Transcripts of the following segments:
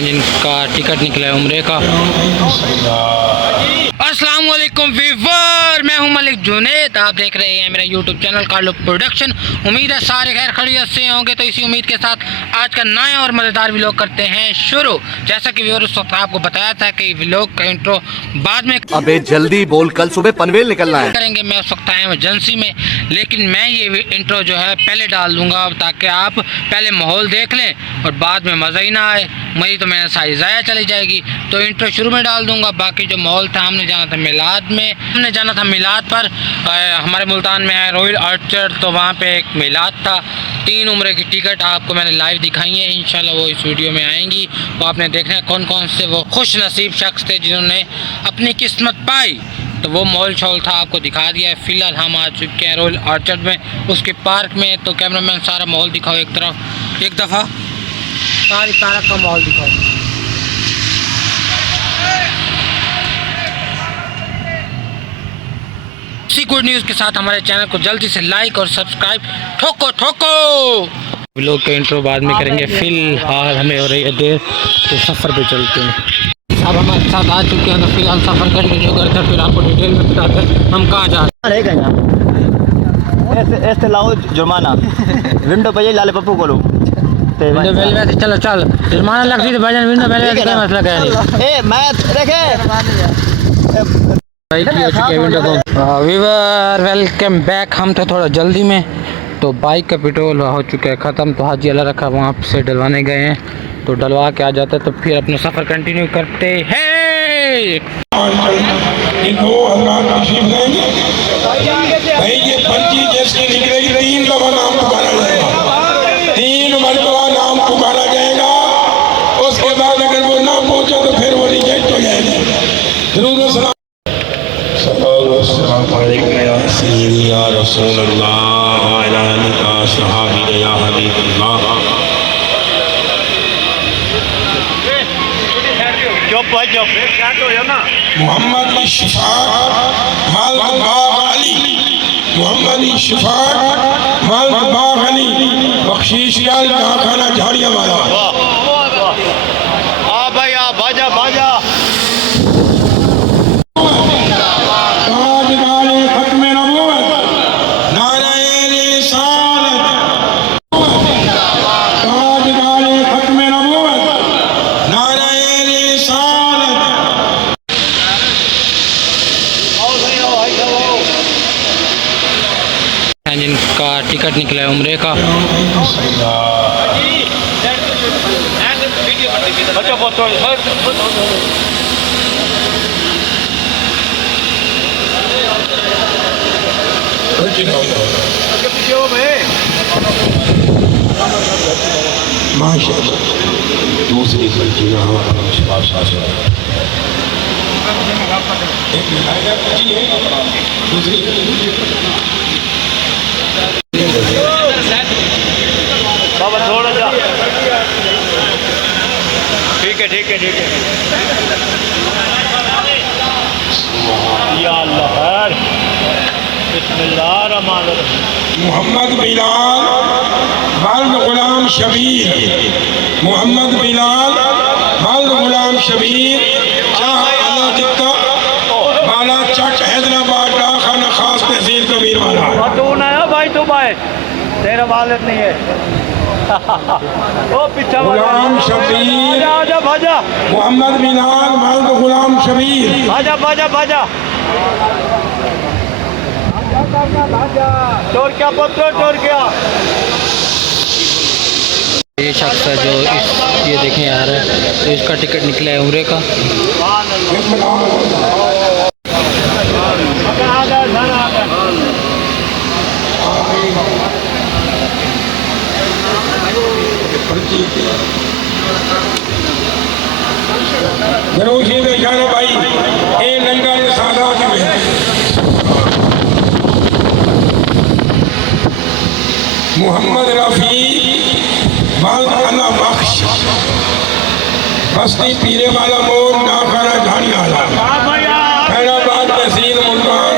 जिनका टिकट निकला है उम्रे का। अस्सलाम वालेकुम व्यूअर, मैं हूं मलिक जुनैद। आप देख रहे हैं मेरा यूट्यूब चैनल कार्लो प्रोडक्शन। उम्मीद है सारे खैर खैरियत से होंगे। तो इसी उम्मीद के साथ आज का नया और मज़ेदार व्लॉग करते हैं शुरू। जैसा कि व्यूअर उस वक्त आपको बताया था कि व्लॉग का इंट्रो बाद में, अबे जल्दी बोल, कल सुबह पनवेल निकलना है, करेंगे। मैं उस वक्त आया हूँ एजेंसी में, लेकिन मैं ये इंट्रो जो है पहले डाल दूँगा ताकि आप पहले माहौल देख लें और बाद में मज़ा ही ना आए। मज़ी तो मेरा सारी ज़ाया चली जाएगी। तो इंट्रो शुरू में डाल दूँगा। बाकी जो माहौल था, हमने जाना था मिलाद पर। हमारे मुल्तान में है रॉयल ऑर्चर्ड, तो वहाँ पे एक मिलाद था। 3 उम्र की टिकट आपको मैंने लाइव दिखाई है, इंशाल्लाह वो इस वीडियो में आएंगी। वो आपने देखना है कौन कौन से वो खुश नसीब शख्स थे जिन्होंने अपनी किस्मत पाई। तो वो मॉल शॉल था, आपको दिखा दिया है। फ़िलहाल हम आ चुके हैं रॉयल ऑर्चर्ड में, उसके पार्क में। तो कैमरामैन सारा माहौल दिखाओ एक तरफ, एक दफ़ा सारी पार्क का माहौल दिखाओ। इसी गुड न्यूज़ के साथ हमारे चैनल को जल्दी से लाइक और सब्सक्राइब ठोको। व्लॉग का इंट्रो बाद में करेंगे। फ़िलहाल हमें हो रही है देर, तो सफ़र पे चलते हैं। अब हमारे साथ आ चुके हैं, तो फिलहाल सफ़र कंटिन्यू करते हैं, फिर आपको डिटेल में बताते हैं हम कहाँ जा रहे हैं। ऐसे लाओ जुर्माना विंडो पे लाले पप्पू को लो विंडो बेल वैसे चलो चल जुर्माना लगती है भाईजान। विंडो बेल वैसे क्या मसला है? ए मैं देखे बाइक की हो चुकी है विंडो को। Viewer welcome back. हम थे थोड़ा जल्दी में, तो बाइक का पेट्रोल हो चुका है ख़त्म। तो हाजी अल्लाह रखा वहाँ से डलवाने गए हैं, तो डलवा के आ जाते तो फिर अपना सफ़र कंटिन्यू करते हैं। तीन मरतबा नाम पुकारा जाएगा, उसके बाद अगर वो ना पहुंचा तो फिर वो रिजेक्ट हो जाएगा। मोहम्मद की शिफाअत माल बाग अली, मोहम्मद की शिफाअत माल बाग अली, बख्शीश याल खाना झाड़िया वाला। आ भाई आ बाजा बाजा जिनका टिकट निकला है उम्रे का। माशाअल्लाह दूसरी गलती बाबा थोड़ा जा। ठीक है या अल्लाह खैर। बिस्मिल्लाहिर्रहमानिर्रहीम। मोहम्मद बिलाल बाल गुलाम शबीर, मोहम्मद बिलाल बाल गुलाम शबीर बाला चक हैदराबाद डाखाना खास तहसील कबीर वाला। तू ना है भाई, तू भाई तेरा वालिद नहीं है। ओ पीछा गुलाम शबीर आजा भाजा। मोहम्मद बिलाल बाल गुलाम शबीर भाजा चोर क्या पत्थर चोर क्या। ये शख्स है जो ये देखें आ रहा है, तो इसका टिकट निकला है उम्रे का। भाई ये लंगा ने सादा मोहम्मद रफी बाला बख्श बस्ती पीरे वाला मोड़ नाखाना झाड़िया हैदराबाद तहसील मुल्तान।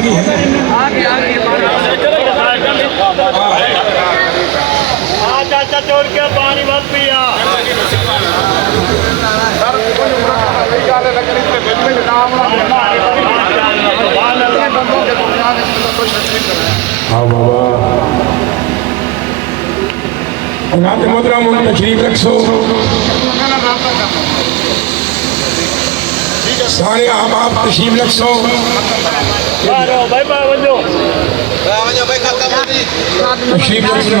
आगे है चाचा छोड़ के पानी मत पिया। हाँ बाबा नाते मुद्रा में तशरीफ रखो सारे आप तशरीफ रखो भाई बंदो तशरीफ रखो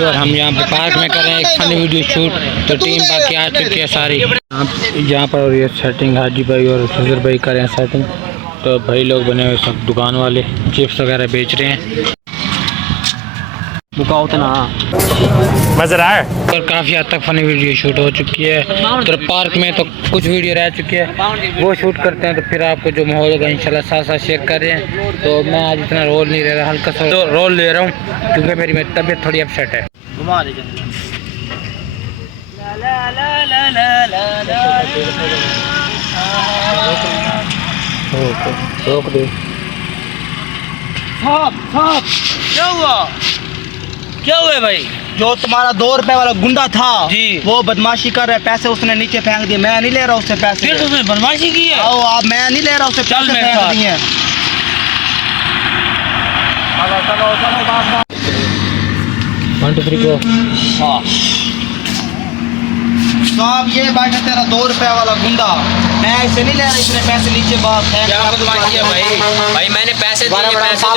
और हम यहाँ पे पार्क में कर रहे हैं एक फनी वीडियो शूट। तो टीम बाकी आ चुकी है सारी यहाँ पर, और ये सेटिंग हाजी भाई और खजर भाई कर रहे हैं सेटिंग। तो भाई लोग बने हुए सब दुकान वाले चिप्स वगैरह बेच रहे हैं। और काफ़ी हद तक फनी वीडियो शूट हो चुकी है। तो पार्क में तो कुछ वीडियो रह चुकी है, वो शूट करते हैं। तो फिर आपको जो माहौल होगा इंशाल्लाह साथ साथ शेयर कर रहे हैं। तो मैं आज इतना रोल नहीं ले रहा, हल्का सा रोल ले रहा हूँ क्योंकि मेरी तबीयत थोड़ी अपसेट है। रोक दे। क्या हुआ भाई? जो तुम्हारा 2 रुपए वाला गुंडा था जी, वो बदमाशी कर रहा है, पैसे उसने नीचे फेंक दिए। मैं नहीं ले रहा उससे पैसे। फिर उसने बदमाशी की है? आओ आप, मैं नहीं ले रहा उससे चल पैसे, मेरे फेंक साथ। दिए। वन टू थ्री को साहब ये बैठा तेरा 2 रुपए वाला गुंडा, मैं इसे नहीं ले रहा, इसने पैसे नीचे बात फेंक क्या बदमाशी है भाई? भाई मैंने पैसे दिए, पैसे जो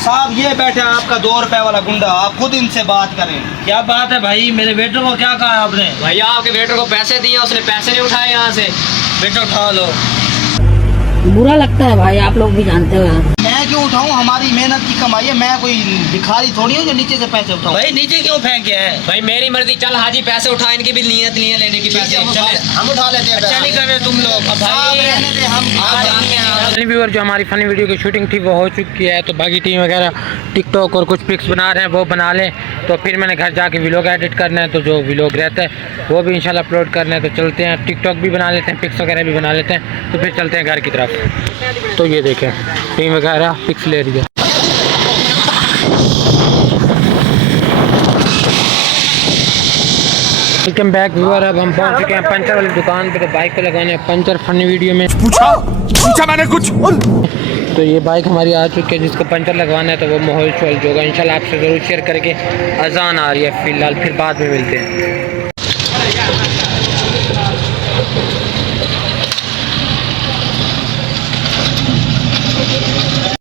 साहब ये बैठा आपका 2 रुपए वाला गुंडा, आप खुद इनसे बात करें। क्या बात है भाई? मेरे बेटे को क्या कहा आपने? भैया आपके वेटर को पैसे दिए, उसने पैसे नहीं उठाए यहाँ से। बेटा उठा लो। बुरा लगता है भाई, आप लोग भी जानते हो यार। मैं क्यों उठाऊं? हमारी मेहनत की कमाई है, मैं कोई भिखारी थोड़ी हूँ जो नीचे से पैसे उठाऊं। भाई नीचे क्यों फेंके हैं? भाई मेरी मर्जी। चल हाजी पैसे उठा, इनकी भी नीयत नहीं है लेने की पैसे। हम उठा लेते हैं। अच्छा नहीं कर रहे तुम लोग। साहब रहने दे, हम फनी व्यूअर जो हमारी फनी वीडियो की शूटिंग थी वो हो चुकी है। तो बाकी टीम वगैरह टिकटॉक और कुछ पिक्स बना रहे हैं, वो बना लें। तो फिर मैंने घर जाके व्लॉग एडिट करना है, तो जो व्लॉग रहता है वो भी इंशाल्लाह अपलोड करना है। तो चलते हैं, टिकटॉक भी बना लेते हैं, पिक्स वगैरह भी बना लेते हैं। तो फिर चलते हैं घर की तरफ। तो ये देखें टीम वगैरह पिक्स ले रही है। Welcome back viewer. अब हम पहुंच चुके हैं पंचर वाली दुकान पे। तो बाइक को लगाने पंचर फनी वीडियो में पूछा मैंने कुछ। तो ये बाइक हमारी आ चुकी है, जिसको पंचर लगवाना है। तो वो माहौल शोल जो होगा इंशाल्लाह आपसे ज़रूर शेयर करके। अजान आ रही है फ़िलहाल, फिर बाद में मिलते हैं।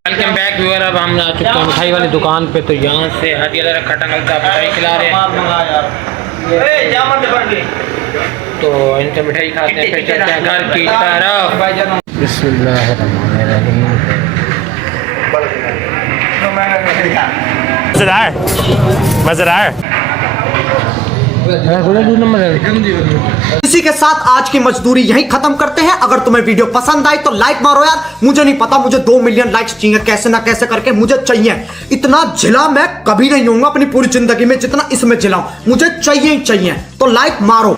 Welcome back viewer. अब हम आ चुके हैं मिठाई वाली दुकान पे। तो यहाँ से हदिया रखा टंगल का मिठाई खिला रहे हैं। तो इनसे मिठाई खाते हैं, फिर चलते हैं घर की तरफ। बिस्मिल्लाहिर्रहमानिर्रहीम। इसी के साथ आज की मजदूरी यहीं खत्म करते हैं। अगर तुम्हें वीडियो पसंद आई तो लाइक मारो यार। मुझे नहीं पता, मुझे 2 मिलियन लाइक्स चाहिए, कैसे ना कैसे करके मुझे चाहिए। इतना झिला मैं कभी नहीं होऊंगा अपनी पूरी जिंदगी में जितना इसमें झिलाऊं, मुझे चाहिए ही चाहिए। तो लाइक मारो।